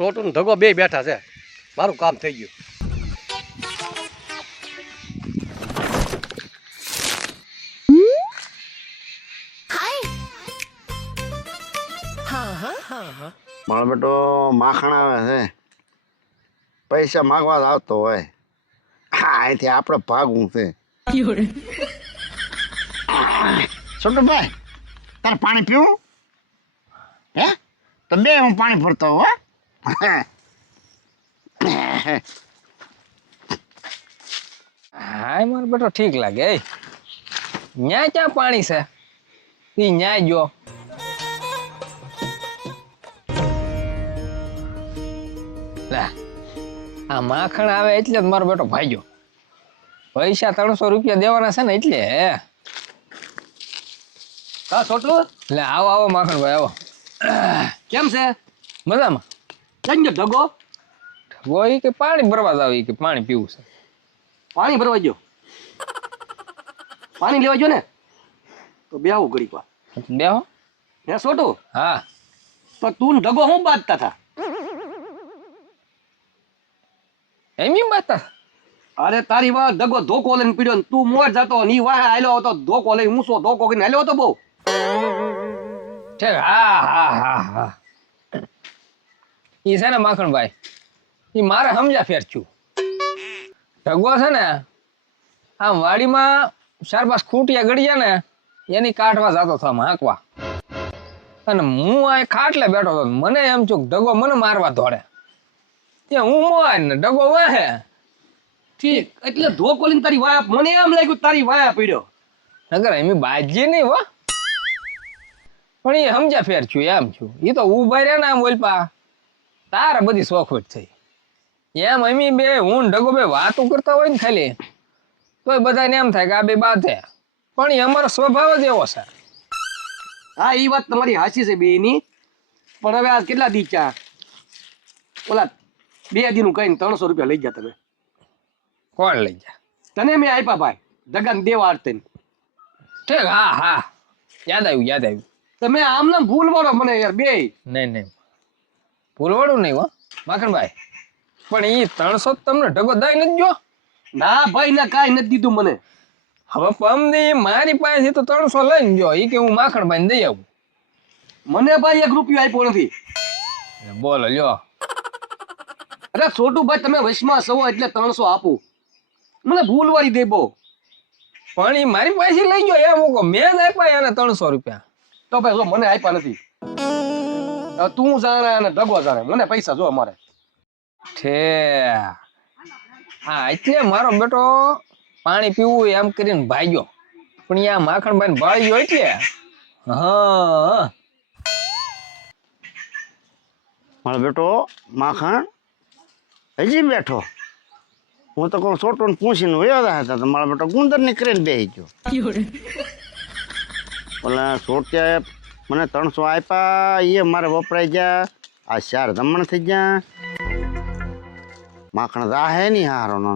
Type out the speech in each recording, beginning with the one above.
છોટું ને ધગો બે બેઠા છે. મારું કામ થઈ ગયું. મારો બેટો માખણ આવે છે, પૈસા માગવા જ આવતો હોય. હા, અહીંથી આપણે ભાગવું છે. છોટુભાઈ, તારે પાણી પીવું? હે તો બે હું પાણી ભરતો હો. હા મારો બેટો ઠીક લાગે. ન્યા ક્યાં પાણી છે? ઈ ન્યા જો લે આ માખણ આવે એટલે જ મારો બેટો ભાગ્યો. પૈસા 300 રૂપિયા દેવાના છે ને એટલે. હા છોટું, લે આવો આવો માખણ ભાઈ આવો. કેમ છે? મજામાં? કેમ ગયો ધગો? કોઈ કે પાણી ભરવા જાવ, કે પાણી પીવું છે. પાણી ભરવા ગયો? પાણી લેવા ગયો ને તો બે આવું ઘડીક વાર. બેહો. હે છોટું? હા તો તું ને ધગો શું બાંધતા હતા? એમ બાતા. અરે તારી વાત ધગો ધોકો લઈને પીડ્યો ને તું મોર જતો ની વાહે આલ્યો હતો, ધોકો લઈ ઊંચો ધોકો કરીને આલ્યો હતો બહુ. ઠીક. હા હા હા હા ઈ છે ને માખણભાઈ, ઈ મારે સમજા ફેર છું. ઢગો છે ને આમ વાડીમાં 4-5 ખૂટિયા ગળ્યા ને એની કાઢવા જતો હતો આમ હાંકવા, અને હું આ ખાટલે બેઠો હતો. મને એમ છું ઢગો મને મારવા દોડે, ત્યાં હું મોય ને ઢગો વાહે. ઠીક, એટલે ધોકો લઈને તારી વાયા, મને એમ લાગ્યું તારી વાયા પીડ્યો. નગર એમ બાજી નહીં હો, પણ એ સમજા ફેર છું એમ છું. એ તો ઉભા રહ્યા ને આમ ઓલપા તારે બધી શોખવટ થઈ એમ. અમી બે હું ઢગો બે વાતો કરતા હોય ને ખાલી તોય બધાને એમ થાય કે આ બે બાધે, પણ એ અમારો સ્વભાવ જ એવો છે. હા એ વાત તમારી હાચી છે બેની, પણ હવે આ કેટલા દી ચા ઓલા 2 દીનું કહીને 300 રૂપિયા લઈ ગયા તમે. કોણ લઈ જાય? તને મેં આપ્યા ભાઈ, જગાને દેવા આરતે. ઠીક. હા હા યાદ આવ્યું યાદ આવ્યું. તમે આમ નામ ભૂલ વાળો મને યાર બે. નહીં નહીં ભૂલવાડું નહીં હો માખણભાઈ, પણ એ 300 તમને ઢગો દઈ નથી જો. ના ભાઈ ના કાંઈ નથી દીધું મને. હવે પમદી મારી પાસેથી તો 300 લઈને ગયો, એ કે હું માખણભાઈ દઈ આવું. મને ભાઈ 1 રૂપિયો આપ્યો નથી. બોલો લ્યો. અરે છોટું ભાઈ તમે વશમાં સવો એટલે 300 આપું, મને ભૂલ વાળી દે બહુ. પણ એ મારી પાસે લઈ ગયો એમ મૂકો, મેં જ આપ્યા એને 300 રૂપિયા. તો ભાઈ જો મને આપ્યા નથી. હવે તું જાણે અને ઢગો જાણે, મને પૈસા જો અમારે. ઠે હા એટલે મારો બેટો પાણી પીવું એમ કરીને ભાગ્યો, પણ યા માખણભાઈ ભાળી ગયો એટલે. હા મારો બેટો માખણ હજી બેઠો. હું તો કહું છોટું પૂછીને વયો હતા તો મારો બેટો ગુંદર નીકળીને બેસી ગયો. ઓલા છોટિયાએ મને 300 આપ્યા, એ મારે વપરાઈ ગયા. આ 4 જમણ થઈ ગયા. માખણ રાહે નહીં હારો નો.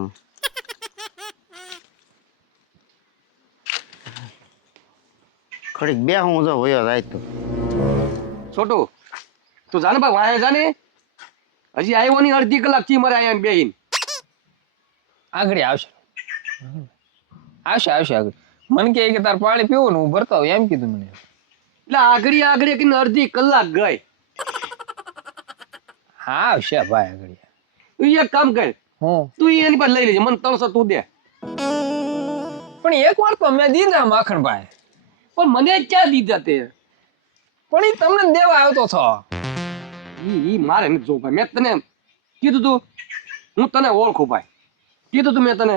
ખડીક બે હું જો વયો જાય તો. છોટું તું જાને ભાઈ વાય જાને, હજી આવ્યો નહીં, અડધી કલાક થી મારે આયા બેહીન. આગળ આવશે આવશે આવશે આગળ. મને કે તાર પાણી પીવું ને હું ભરતા હોય એમ કીધું મને. એટલે આગળ કે અડધી કલાક ગઈ. હા આવશે ભાઈ આગળ. તું એક કામ કર, હું તું એની પાસે લઈ લેજે, મને 300 તું દે. પણ એક વાર તો મેં દીધા માખણભાઈ. પણ મને ક્યાં દીધા તે? પણ એ તમને દેવા આવતો છો. ઈ મારે નથી જોવું ભાઈ. મેં તને કીધું તું, હું તને ઓળખું ભાઈ, કીધું તું મેં તને.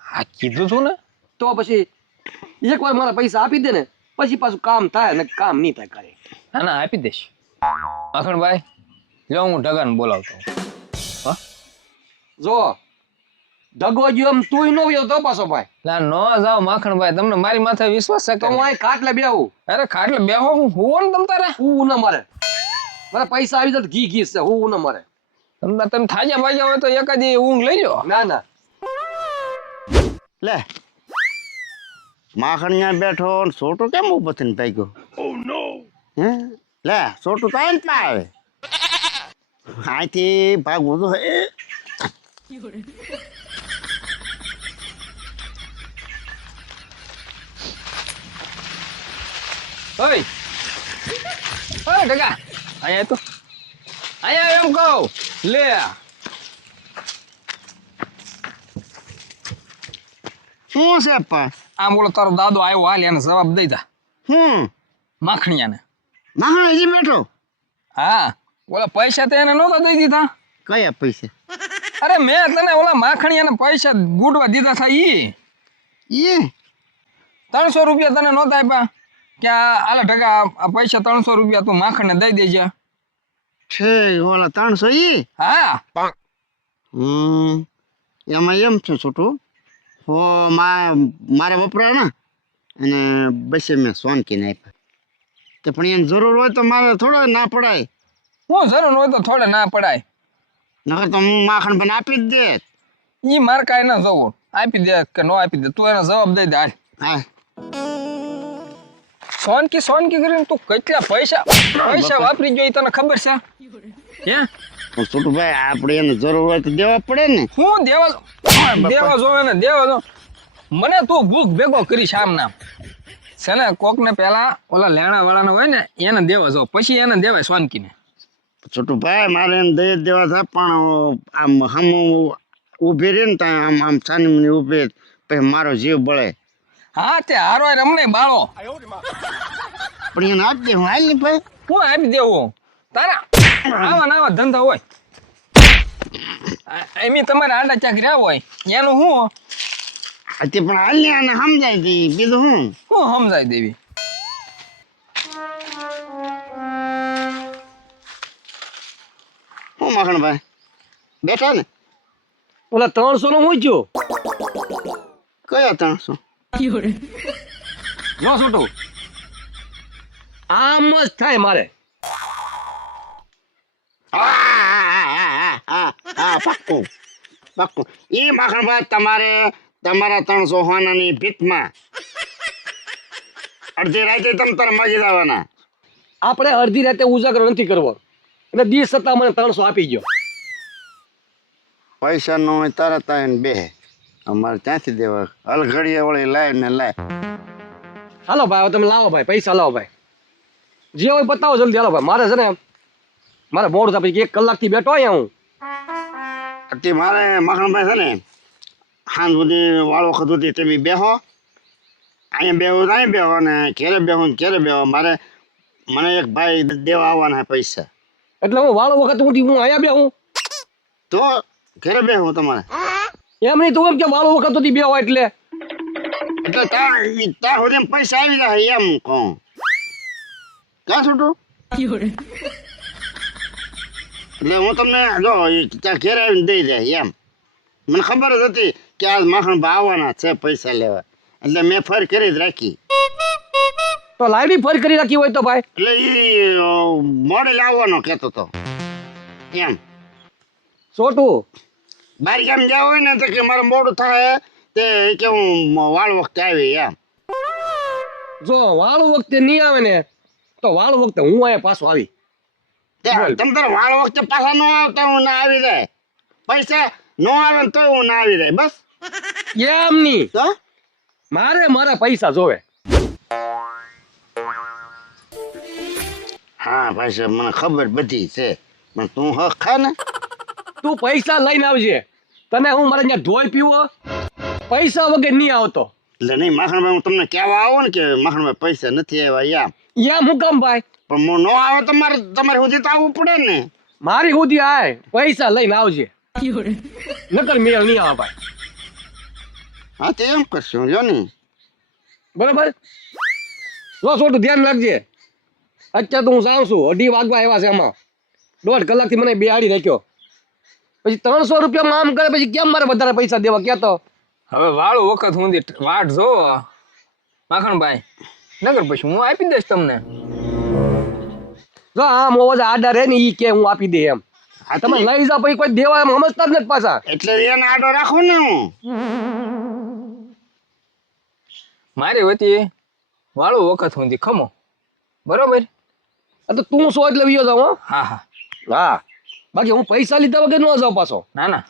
હા કીધું તું ને. તો પછી એકવાર મારા પૈસા આપી દે ને, પછી પાછું કામ થાય ને કામ નહીં થાય કરે. ના ના આપી દઈશ માખણભાઈ. લો હું ઢગાને બોલાવતો. હા જો ઢગો ગયો એમ તું ન ગયો તો પાછો ભાઈ. લા નો જાવ માખણભાઈ, તમને મારી માથે વિશ્વાસ છે તો હું કે? અહીં ખાટલે બેહું. અરે ખાટલે બેહો, હું હુવો ને તમ તારે. હું ન મારે, મારા પૈસા આવી જાય ઘી ઘી છે, હું ન મારે. તમે થાજા ભાગ્યા હોય તો એકાદી ઊંઘ લઈ લો. ના ના લે માખણ ત્યાં બેઠો ને છોટું કેમ ઉભો થઈને ભાગ્યો? હે લે છોટું તો આવીને ના આવે. અહીંથી ભાગવું તો હે. ઓય ઓય ટકા અહીંયા તો અહીંયા એમ કહું લે શું છે પણ આમ બોલો તારો દાદો આવ્યો હાલ એને જવાબ દઈ જા માખણિયાને માખણ હજી બેઠો. હા ઓલા પૈસા તો એને નહોતા દઈ દીધા કયા પૈસા? અરે મેં તને ઓલા માખણિયાને પૈસા ગુડવા દીધા હતા ઈ એ 300 રૂપિયા તને નહોતા આપ્યા કે આલા ટકા આ પૈસા 300 રૂપિયા તું માખણને દઈ દેજે છે ઓલા 300 ઈ. હા એમાં એમ છે છોટું હો મારે વપરાય ને અને બસ મેં સોનકીને આપ્યા તો પણ એને જરૂર હોય તો મારે થોડો ના પડાય. હું જરૂર હોય તો થોડે ના પડાય નકર તો હું માખણ પણ આપી જ દે. ઈ મારે કાંઈ ના જવું આપી દે કે નો આપી દે તું એનો જવાબ દઈ દે હાલ હા સોનકી કરીને તું કેટલા પૈસા વાપરી ગયો ઈ તને ખબર છે હે પણ છોટુભાઈ આપણે એને જરૂર હોય તો દેવા પડે ને. હું દેવા જોવે ને દેવા જો મને તું ભૂખ ભેગો કરીશ આમ નામ છે ને કોક ને પેલા ઓલા લેણા વાળાને હોય ને એને દેવા જો પછી એને દેવાય સોનકીને છોટુભાઈ મારે એને દઈ જ દેવા હતા પણ આમ હમ ઊભી રહી ને ત્યાં આમ સાની ઊભી પછી મારો જીવ બળે. હા તે હારો રમને બાળો પણ એને આપી દે હું હાલ ને ભાઈ. હું આપી દેવું તારા આવા ધંધા હોય એમ તમારે આડા ચાક રહ્યા હોય એનું હું તે પણ હાલ ને આને સમજાય તી બીજું હું સમજાય દેવી હું માખણભાઈ બેઠા ને ઓલા 300 નું હું થયું કયા 300? ન છોટું આમ જ થાય મારે હા પાક્કું પાક્કું. એ માખણભાઈ તમારા 300 હોનાની ભીતમાં અડધી રાતે તમે તારે માગી લાવવાના. આપણે અડધી રાતે ઉજાગરો નથી કરવો એટલે દી સત્તા મને 300 આપી ગયો. પૈસા ન હોય તરત આવીને બે અમારે ત્યાંથી દેવા અલઘડીએ વળી લાય ને લાય. હાલો ભાઈ હવે તમે લાવો ભાઈ પૈસા લાવો ભાઈ જે હોય બતાવો જલ્દી હાલો ભાઈ મારે છે ને મારે મોડું થાય પછી 1 કલાકથી બેઠો અહીંયા હું અત્યારે મારે માખણભાઈ છે ને સાંજ સુધી વાળ વખત સુધી તમે બેહો અહીંયા બેહો તો અહીં બેહો ને ઘેરે બેહો ને ઘેરે બેહો. મને એક ભાઈ દેવા આવવાના પૈસા એટલે હું વાળો વખત હું અહીંયા બે હું તો ઘેરે બેહો તમારે એમ નહીં તું એમ કે વાળો વખત સુધી બે હોય એટલે ત્યાં સુધી પૈસા આવી જાય એમ કહું ક્યાં છૂટું એટલે હું તમને જો ત્યાં ઘેરે આવીને દઈ દે એમ. મને ખબર જ હતી કે આ માખણભાઈ આવવાના છે પૈસા લેવા એટલે મેં ફર કરી જ રાખી. તો લાઈવ ફર કરી રાખી હોય તો ભાઈ એટલે એ મોડેલ આવવાનો કહેતો હતો એમ. છોટું બહાર કેમ જાવ હોય ને તો કે મારે મોડું થાય તે કે હું વાળ વખતે આવી એમ. જો વાળું વખતે નહીં આવે ને તો વાળું વખતે હું અહીંયા પાછો આવી તમે તારે વાળ વખતે પાછા ન આવતા હું ના આવી જાય પૈસા ન આવે ને તો હું ના આવી જાય બસ. એમ નહીં તો મારે મારા પૈસા જોવે. હા ભાઈ સાહેબ મને ખબર બધી છે પણ તું હક ખા ને. તું પૈસા લઈને આવજે તને હું મારે ત્યાં ઢોલ પીવો પૈસા વગર નહીં આવતો. એટલે નહીં માખણભાઈ હું તમને કહેવા આવું ને કે માખણભાઈ પૈસા નથી આવ્યા એમ હું કામ ભાઈ પણ હું ન આવે તમારે સુધી તો આવવું પડે ને. મારી સુધી આય પૈસા લઈને આવજે નકર મેળ નહીં આવે ભાઈ. હા તે એમ કરશું જો ને બરાબર જો છોટું ધ્યાન રાખજે. અત્યારે તો હું જાઉં છું 2:30 વાગવા આવ્યા છે એમાં 1.5 કલાકથી મને બેહાડી રાખ્યો પછી 300 રૂપિયામાં આમ કરે પછી કેમ મારે વધારે પૈસા દેવા કહેતો. હવે વાળું વખત હું વાટ જો માખણભાઈ નગર પછી હું આપી દઈશ તમને જો આમ ઓજા આડા રહે ને ઈ કે હું આપી દે એમ હા તમે લઈ જાઓ પછી કોઈ દેવા એમ સમજતા જ નથી પાછા. એટલે એને આડો રાખું ને હું મારી વતી વાળું વખત હું ખમો બરોબર આ તો તું સો એટલે વિયો જાઉં હો. હા હા હા બાકી હું પૈસા લીધા વગર ન જાઉં પાછો. ના ના.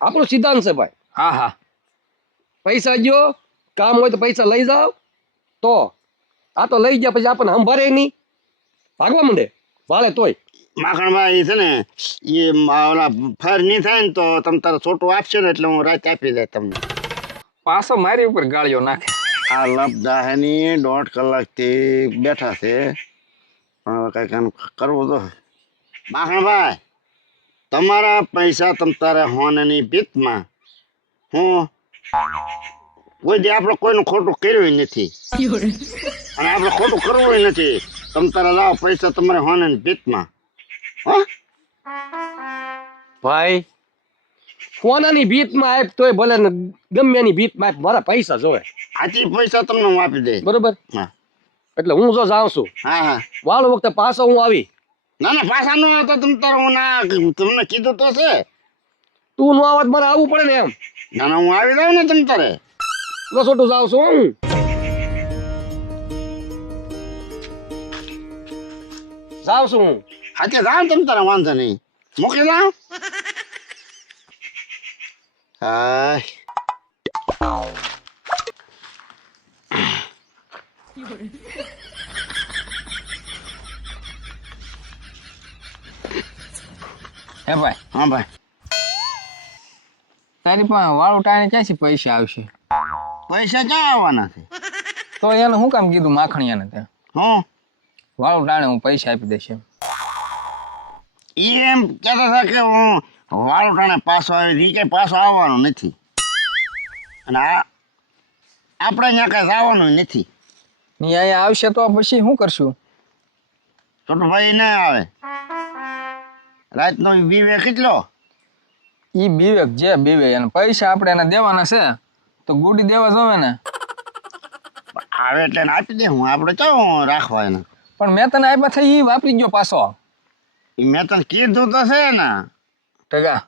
આપણો સિદ્ધાંત છે ભાઈ. હા હા. પૈસા ગયો કામ હોય તો પૈસા લઈ જાઓ તો આ તો લઈ ગયા પછી આપણને સંભાળે નહીં, ભાગવા માંડે વાળે તોય. માખણભાઈ છે ને એ ઓલા ફર નહીં થાય ને તો તમે તારે છોટું આપશે ને એટલે હું રાત આપી દે તમને. પાછો મારી ઉપર ગાળિયો નાખે. આ લપદા હે ની 1.5 કલાકથી બેઠા છે પણ હવે કઈ કામ કરવું તો. માખણભાઈ તમારા પૈસા તમ તારે હોનની ભીતમાં હું કોઈ દી આપણે કોઈનું ખોટું કર્યું નથી અને આપણે ખોટું કરવું નથી. તમ તારે લાવો પૈસા તમારે હોનની ભીતમાં. હો ભાઈ કોનાની ભીતમાં આપ તોય ભલે ને ગમે એની ભીતમાં આપ, મારા પૈસા જોવે. આથી પૈસા તમને હું આપી દે. બરોબર. હા એટલે હું જો જાઉં છું હા હા. વાળો વખતે પાછો હું આવી. ના ના પાછા નો આવતો તમ તારે હું ના તમને કીધું તો છે. તું નો આવત મારે આવવું પડે ને એમ. ના ના હું આવી જાઉં ને તમ તારે. લો છોટું જાઉં છું હું. જાઉં છું હું. હાથે જાવ તમ તારે વાંધો નહીં. મૂકી જાવ. હાય હે ભાઈ, હા ભાઈ. તારી પાસે વાળું ટાણે ક્યાંથી પૈસા આવશે? પૈસા ક્યાં આવવાના છે? તો એને શું કામ કીધું માખણિયાને ત્યાં હું વાળું ટાણે હું પૈસા આપી દઈશ એમ? ઈ એમ કહેતા હતા કે હું વાળું ટાણે પાછો આવી. ઈ કઈ પાછો આવવાનો નથી અને આપણે અહીંયા કઈ જવાનું નથી. ની અહીંયા આવશે તો પછી શું કરશું? છોટો ભાઈ ના આવે. રાતનો વિવે કેટલો? ઈ બીવેક જે બીવે એને પૈસા આપણે એને દેવાના છે તો ગુડી દેવા જોવે ને. આવે એટલે એને આપી દે. હું આપણે ચાલો રાખવા એને. પણ મેં તને આપ્યા થઈ ઈ વાપરી ગયો પાછો. ઈ મેં તને કીધું તો છે ને. ટકા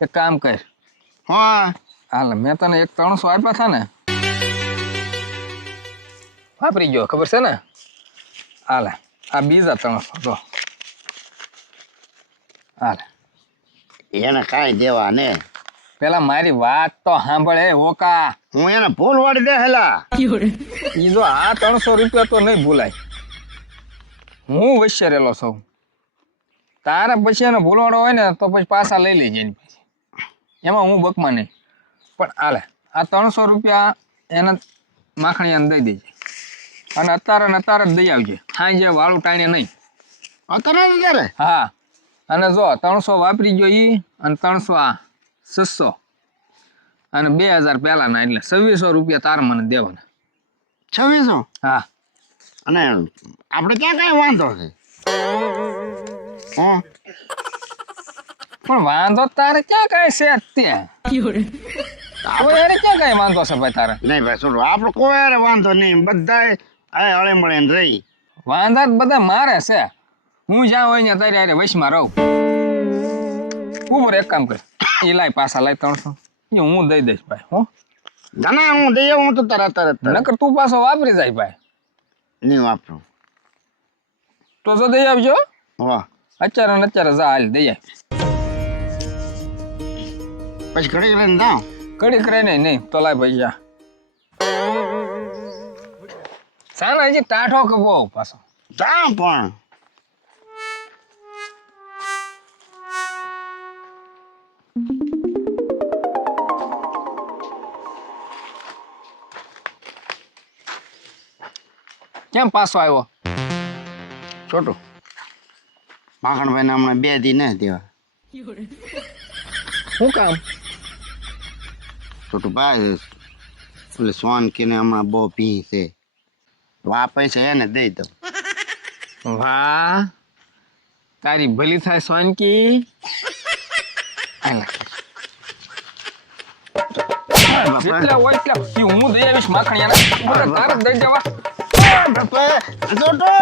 એક કામ કર. હા હાલ મેં તને એક 300 આપ્યા હતા ને, વાપરી ગયો ખબર છે ને. હાલે આ બીજા 300 તો હાલે. એને કાંઈ દેવા ને. પેલા મારી વાત તો સાંભળે ઓકા. હું એને ભૂલ વાળી દે હેલા. ઈ જો આ 300 રૂપિયા તો નહીં ભૂલાય. હું વૈશ્યરેલો છું. તારે પછી એને ભૂલવાડો હોય ને તો પછી પાછા લઈ લેજે એની પાસે. એમાં હું બકમાં નહીં. પણ હાલે આ 300 રૂપિયા એને માખણીયાને દઈ દેજે અને અત્યારે ને અત્યારે જ દઈ આવજે. સાંજે વાળું ટાણે નહીં. અત્યારે હા અને જો 300 વાપરી ગયો ઈ અને 300 આ 600 અને 2000 પહેલાના એટલે 2600 રૂપિયા તારે મને દેવાના. 2600? હા. અને આપણે ક્યાં કાંઈ વાંધો છે? હા પણ વાંધો તારે ક્યાં કાંઈ છે ત્યાં? કોઈ યાર ક્યાં કાંઈ વાંધો છે ભાઈ તારે? નહીં ભાઈ છોડો, આપણે કોઈ યાર વાંધો નહીં. બધાય હળે મળે ને રહી. વાંધા બધા મારે છે. હું જ્યાં હોય ને તારી હારે વૈશમાં રહું. ઉપર એક કામ કર, એ લાય પાછા લાય 300 એ હું દઈ દઈશ ભાઈ. હો ના હું દઈ આવું તો તરત નકર તું પાછો વાપરી જાય ભાઈ. નહીં વાપરું તો જો દઈ આવજો. વાહ અત્યારે ને અત્યારે જા હાલ દઈ આવ. પછી ઘડી લઈને જાઉં. કડી કરે નહીં તો લાય પૈસા. સારા હજી ટાઢો કપો પાછો. જાઉં પણ કેમ પાછો આવ્યો? છોટું માખણભાઈ હમણાં 2 દી ન દેવા. શું કામ? છોટું ભાઈ એટલે સોન કે હમણાં બહુ પી છે તો આ પૈસા એને દઈ દઉં. વાહ તારી ભલી થાય સોનકી. જેટલા હોય એટલા હું દઈ આવીશ માખણિયાને. તારે જ દઈ દેવા. છોટું